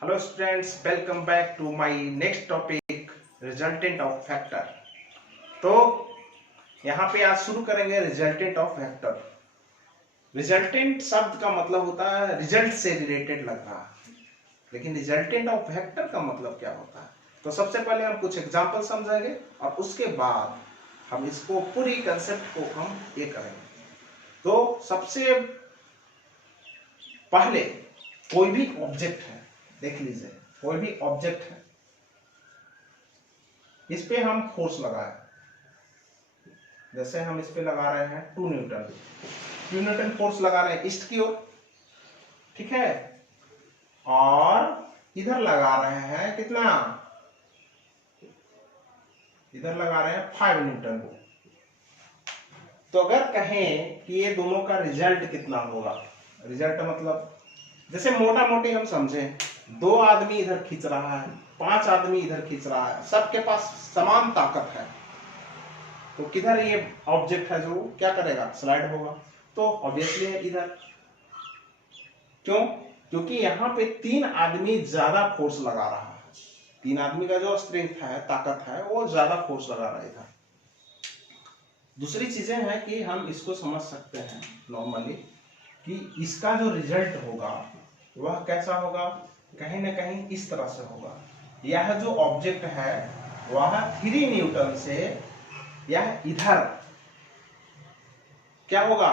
Hello students, welcome back to my next topic resultant of vector. तो यहाँ पे आज शुरू करेंगे रिजल्टेंट ऑफ वेक्टर। रिजल्टेंट शब्द का मतलब होता है रिजल्ट से रिलेटेड लग रहा है, लेकिन रिजल्टेंट ऑफ वेक्टर का मतलब क्या होता है। तो सबसे पहले हम कुछ एग्जांपल समझेंगे और उसके बाद हम इसको पूरी कंसेप्ट को हम ये करेंगे। तो सबसे पहले कोई भी ऑब्जेक्ट है, देख लीजिए कोई भी ऑब्जेक्ट है, इस पे हम फोर्स लगाए, जैसे हम इस पे लगा रहे हैं 2 न्यूटन। 2 न्यूटन फोर्स लगा रहे हैं ईस्ट की ओर, ठीक है, और इधर लगा रहे हैं कितना, इधर लगा रहे हैं 5 न्यूटन को। तो अगर कहें कि ये दोनों का रिजल्ट कितना होगा, रिजल्ट मतलब जैसे मोटा मोटी हम समझे 2 आदमी इधर खींच रहा है, 5 आदमी इधर खींच रहा है, सबके पास समान ताकत है, तो किधर ये ऑब्जेक्ट है जो क्या करेगा, स्लाइड होगा। तो ऑब्वियसली है इधर। क्यों? क्योंकि यहाँ पे 3 आदमी ज्यादा फोर्स लगा रहा है, 3 आदमी का जो स्ट्रेंथ है, ताकत है, वो ज्यादा फोर्स लगा रहा है इधर। दूसरी चीजें हैं कि हम इसको समझ सकते हैं नॉर्मली कि इसका जो रिजल्ट होगा वह कैसा होगा, कहीं ना कहीं इस तरह से होगा। यह जो ऑब्जेक्ट है वह 3 न्यूटन से यह इधर क्या होगा,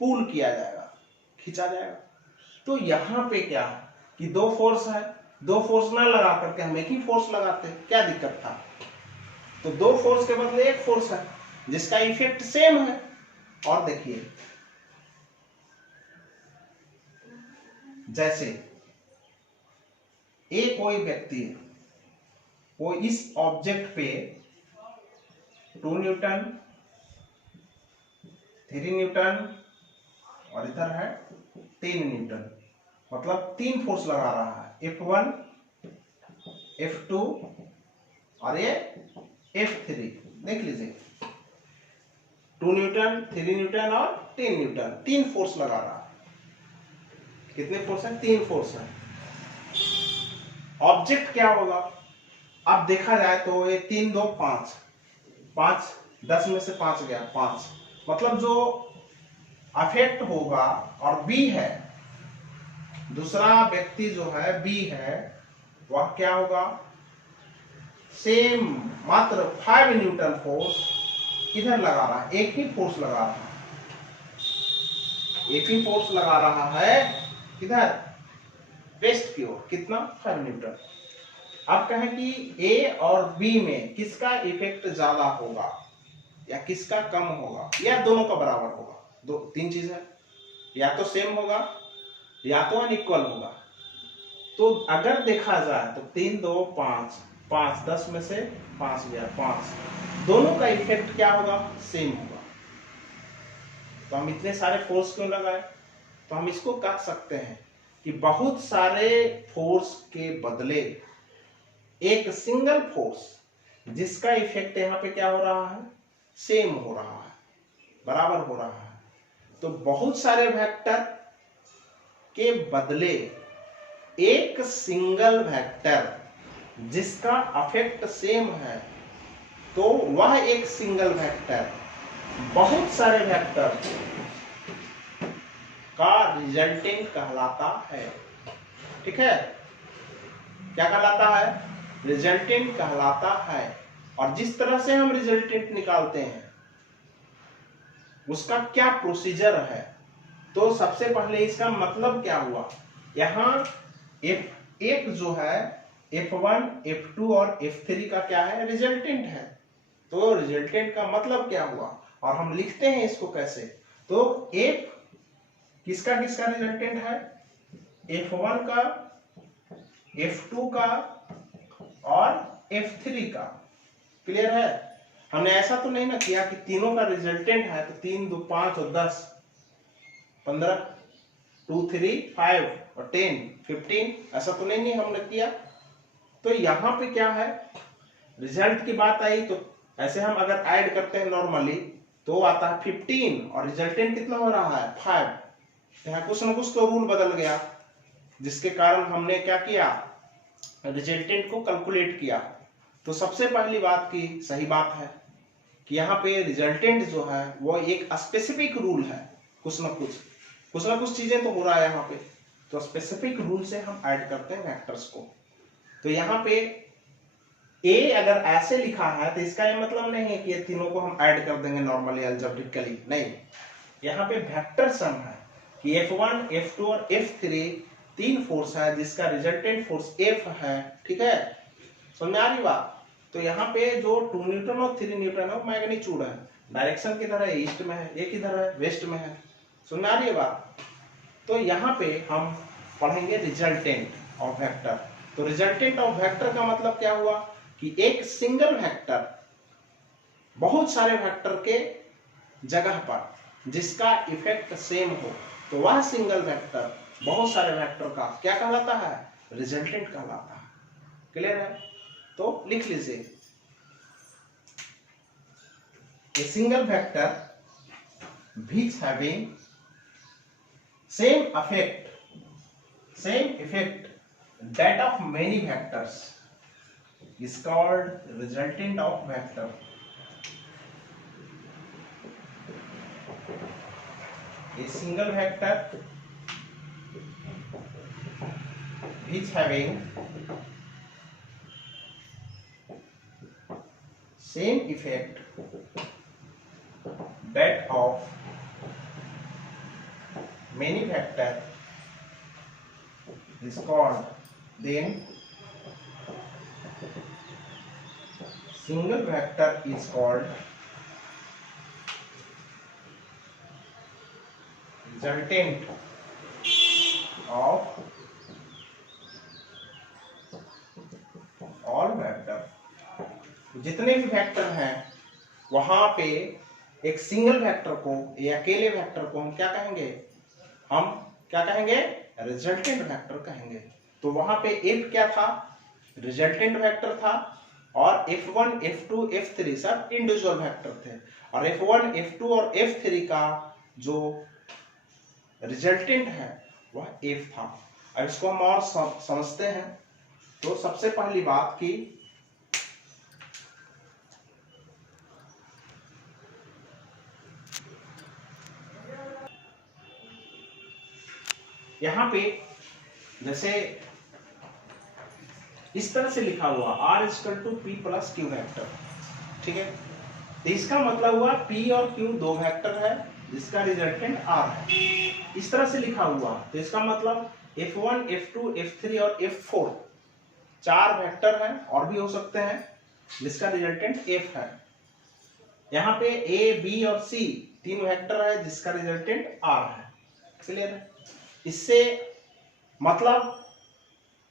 पुल किया जाएगा, खींचा जाएगा। तो यहां पे क्या है कि 2 फोर्स है, 2 फोर्स ना लगा करके हम एक ही फोर्स लगाते, क्या दिक्कत था। तो 2 फोर्स के बदले एक फोर्स है जिसका इफेक्ट सेम है। और देखिए जैसे कोई व्यक्ति वो इस ऑब्जेक्ट पे 2 न्यूटन, 3 न्यूटन और इधर है 3 न्यूटन, मतलब 3 फोर्स लगा रहा है, F1, F2 और ये F3। देख लीजिए 2 न्यूटन, 3 न्यूटन और 3 न्यूटन, 3 फोर्स लगा रहा है। कितने फोर्स है? 3 फोर्स है। ऑब्जेक्ट क्या होगा, अब देखा जाए तो ये 3 2 5, 5 10 में से 5 गया 5, मतलब जो अफेक्ट होगा, और बी है, दूसरा व्यक्ति जो है बी है, वह क्या होगा, सेम मात्र 5 न्यूटन फोर्स इधर लगा रहा है, एक ही फोर्स लगा रहा है, एक ही फोर्स लगा रहा है इधर वेस्ट की ओर, कितना, 5 न्यूटन। अब कहें कि ए और बी में किसका इफेक्ट ज्यादा होगा या किसका कम होगा, या दोनों का बराबर होगा। 3 चीज है, या तो सेम होगा या तो अनइक्वल होगा। तो अगर देखा जाए तो 3 2 5, 5 10 में से 5 गया 5, दोनों का इफेक्ट क्या होगा, सेम होगा। तो हम इतने सारे फोर्स क्यों लगाए, तो हम इसको कह सकते हैं कि बहुत सारे फोर्स के बदले एक सिंगल फोर्स जिसका इफेक्ट यहाँ पे क्या हो रहा है, सेम हो रहा है, बराबर हो रहा है। तो बहुत सारे वेक्टर के बदले एक सिंगल वेक्टर जिसका अफेक्ट सेम है, तो वह एक सिंगल वेक्टर बहुत सारे वेक्टर का रिजल्टेंट कहलाता है। ठीक है, क्या कहलाता है, रिजल्टेंट कहलाता है। और जिस तरह से हम रिजल्टेंट निकालते हैं उसका क्या प्रोसीजर है, तो सबसे पहले इसका मतलब क्या हुआ, यहां एक जो है F1, F2 और F3 का क्या है, रिजल्टेंट है। तो रिजल्टेंट का मतलब क्या हुआ, और हम लिखते हैं इसको कैसे, तो F किसका किसका रिजल्टेंट है, F1 का, F2 का और F3 का। क्लियर है? हमने ऐसा तो नहीं ना किया कि तीनों का रिजल्टेंट है तो 3 2 5 और 10 15, 2 3 5 और 10 15, ऐसा तो नहीं हमने किया। तो यहाँ पे क्या है, रिजल्ट की बात आई तो ऐसे हम अगर ऐड करते हैं नॉर्मली तो आता है 15 और रिजल्टेंट कितना हो रहा है 5। यहाँ कुछ ना कुछ तो रूल बदल गया, जिसके कारण हमने क्या किया, रिजल्टेंट को कैलकुलेट किया। तो सबसे पहली बात की सही बात है कि यहाँ पे रिजल्टेंट जो है वो एक स्पेसिफिक रूल है, कुछ ना कुछ चीजें तो हो रहा है यहाँ पे, तो स्पेसिफिक रूल से हम ऐड करते हैं वेक्टर्स को। तो यहाँ पे ए अगर ऐसे लिखा है तो इसका ये मतलब नहीं है कि ये तीनों को हम ऐड कर देंगे नॉर्मली अलजेब्रिकली, नहीं। यहाँ पे वेक्टर सम है कि F1, F2 और F3 तीन फोर्स है जिसका रिजल्टेंट फोर्स F है, ठीक है, समझ आ रही बात। तो यहाँ पे जो 2 न्यूटन और 3 न्यूटन है वो मैग्नीट्यूड है, डायरेक्शन किधर है, ईस्ट में है, ये किधर है, वेस्ट में है, समझ आ रही है बात। तो यहाँ पे हम पढ़ेंगे रिजल्टेंट ऑफ वेक्टर। तो रिजल्टेंट ऑफ वेक्टर का मतलब क्या हुआ कि एक सिंगल वेक्टर बहुत सारे वेक्टर के जगह पर जिसका इफेक्ट सेम हो, तो वह सिंगल वेक्टर बहुत सारे वेक्टर का क्या कहलाता है, रिजल्टेंट कहलाता है। क्लियर है? तो लिख लीजिए, a single vector which having same effect that of many vectors is called resultant of vector. A single vector which having same effect that of many vector is called, then single vector is called resultant of all vector। जितने भी vector हैं वहां पे एक single vector को या अकेले vector को हम क्या कहेंगे, हम क्या कहेंगे, रिजल्टेंट वेक्टर कहेंगे। तो वहां पे F क्या था, रिजल्टेंट वेक्टर था, और F1, F2, F3 सब इंडिविजुअल वेक्टर थे, और F1, F2 और F3 का जो रिजल्टेंट है वह F था। अब इसको हम और समझते हैं। तो सबसे पहली बात की यहां पे जैसे इस तरह से लिखा हुआ R = P + Q वेक्टर, ठीक है, तो इसका मतलब हुआ P और Q दो वेक्टर है जिसका रिजल्टेंट R है। इस तरह से लिखा हुआ तो इसका मतलब F1, F2, F3 और F4 चार वेक्टर हैं, और भी हो सकते हैं, जिसका रिजल्टेंट F है। यहाँ पे A, B और C तीन वेक्टर है जिसका रिजल्टेंट R है। क्लियर है? इससे मतलब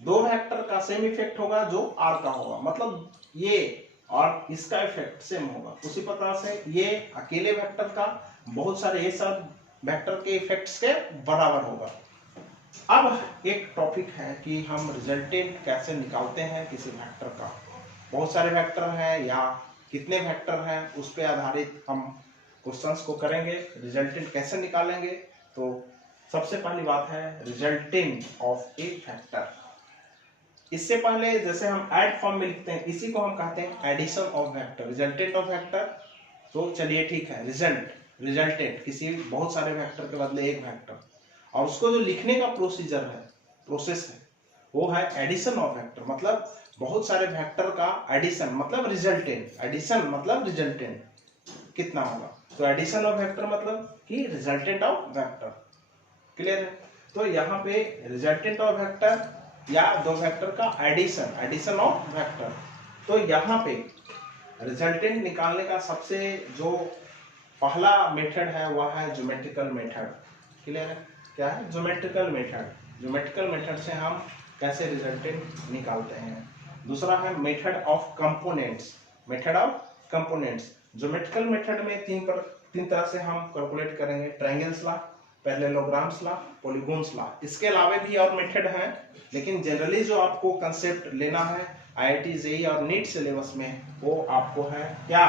दो वेक्टर का सेम इफेक्ट होगा जो R का होगा, मतलब ये और इसका इफेक्ट सेम होगा। उसी प्रकार से ये अकेले वेक्टर का बहुत सारे ये सब वेक्टर के इफेक्ट्स के बराबर होगा। अब एक टॉपिक है कि हम रिजल्टेंट कैसे निकालते हैं किसी वेक्टर का। बहुत सारे वेक्टर हैं या कितने वेक्टर हैं उस पर आधारित हम क्वेश्चंस को करेंगे। रिजल्टेंट कैसे निकालेंगे, तो सबसे पहली बात है रिजल्टेंट ऑफ ए वेक्टर। इससे पहले जैसे हम ऐड फॉर्म में लिखते हैं, इसी को हम कहते हैं addition of vector, resultant of vector. तो चलिए ठीक है, रिजल्टेंट किसी बहुत सारे वेक्टर के बदले एक वेक्टर, और उसको जो लिखने का प्रोसेस है वो है एडिशन ऑफ वेक्टर, मतलब बहुत सारे वेक्टर का एडिशन मतलब रिजल्टेंट, एडिशन मतलब रिजल्टेंट कितना होगा। तो एडिशन ऑफ वेक्टर मतलब कि रिजल्टेंट ऑफ वेक्टर। क्लियर है? तो यहाँ पे रिजल्टेंट ऑफ वेक्टर या दो वेक्टर का एडिशन ऑफ वेक्टर। तो यहाँ पे रिजल्टेंट निकालने का सबसे जो पहला मेथड है वह है ज्योमेट्रिकल मेथड। क्लियर है? क्या है? Geometrical method. ज्योमेट्रिकल मेथड से हम कैसे रिजल्टेंट निकालते हैं। दूसरा है method of components. Method of components geometrical method में तीन तरह से हम कैलकुलेट करेंगे, triangles law, parallelograms law, polygons law. इसके अलावा भी और मेथड हैं, लेकिन जनरली जो आपको कंसेप्ट लेना है IIT JEE और नीट सिलेबस में वो आपको है क्या,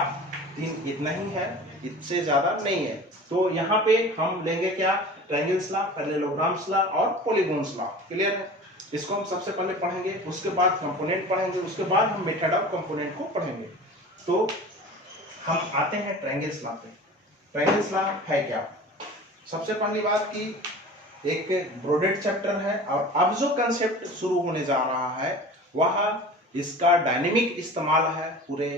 तीन, इतना ही है, इससे ज्यादा नहीं है। तो यहाँ पे हम लेंगे क्या, ट्रायंगल्स लॉ, पैरेललोग्राम्स लॉ और पॉलीगॉन्स लॉ। क्लियर है? इसको हम सबसे पहले पढ़ेंगे, उसके बाद कंपोनेंट पढ़ेंगे, उसके बाद हम मेथड ऑफ कंपोनेंट को पढ़ेंगे। तो हम आते हैं ट्रायंगल्स लॉ पे। ट्रायंगल्स लॉ है क्या? सबसे पहली बात कि एक ब्रॉडेड चैप्टर है और अब जो कंसेप्ट शुरू होने जा रहा है वह इसका डायनेमिक इस्तेमाल है पूरे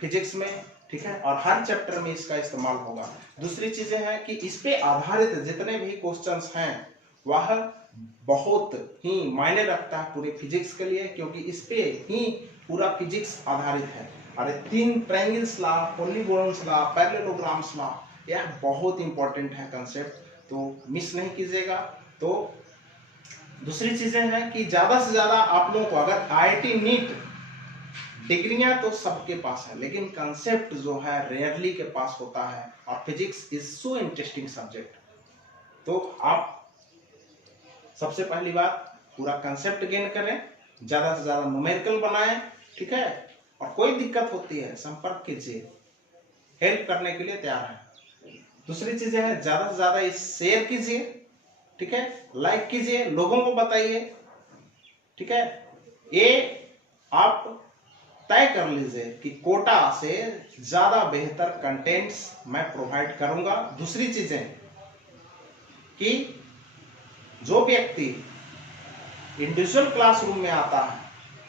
फिजिक्स में, ठीक है, और हर चैप्टर में इसका इस्तेमाल होगा। दूसरी चीजें हैं कि इस पे आधारित जितने भी क्वेश्चंस हैं वह बहुत ही मायने रखता है पूरे फिजिक्स के लिए, क्योंकि इस पे ही पूरा फिजिक्स आधारित है। अरे 3 triangles law, polygons law, parallelograms law, यह बहुत इंपॉर्टेंट है कंसेप्ट, तो मिस नहीं कीजिएगा। तो दूसरी चीजें हैं कि ज्यादा से ज्यादा आप लोगों को अगर आईआईटी नीट डिग्रियां तो सबके पास है, लेकिन कंसेप्ट जो है रेयरली के पास होता है, और physics is so interesting subject. तो आप सबसे पहली बात पूरा कंसेप्ट गेन करें, ज्यादा से ज्यादा न्यूमेरिकल बनाएं, ठीक है, और कोई दिक्कत होती है संपर्क कीजिए, हेल्प करने के लिए तैयार है। दूसरी चीजें हैं ज्यादा से ज्यादा इस शेयर कीजिए, ठीक है, लाइक कीजिए, लोगों को बताइए, ठीक है। ये आप तय कर लीजिए कि कोटा से ज्यादा बेहतर कंटेंट्स मैं प्रोवाइड करूंगा। दूसरी चीजें कि जो व्यक्ति इंडिविजुअल क्लासरूम में आता है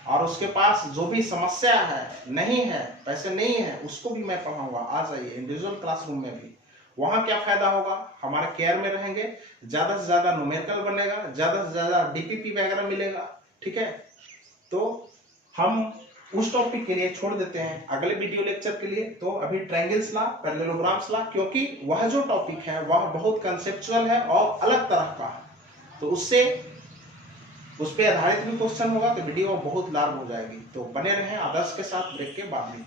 और उसके पास जो भी समस्या है, नहीं है, पैसे नहीं है, उसको भी मैं पढ़ाऊंगा। आ जाइए इंडिविजुअल क्लासरूम में भी। वहां क्या फायदा होगा? हमारे केयर में रहेंगे, ज्यादा से ज्यादा न्यूमेरिकल बनेगा, ज्यादा से ज्यादा डीपीपी वगैरह मिलेगा, ठीक है। तो हम उस टॉपिक के लिए छोड़ देते हैं अगले वीडियो लेक्चर के लिए। तो अभी ट्रायंगल्स लॉ, पैरेललोग्राम्स लॉ, क्योंकि वह जो टॉपिक है वह बहुत कंसेप्चुअल है और अलग तरह का है, तो उस पे आधारित भी क्वेश्चन होगा, तो वीडियो बहुत लार्ज हो जाएगी। तो बने रहें आदर्श के साथ ब्रेक के बाद में।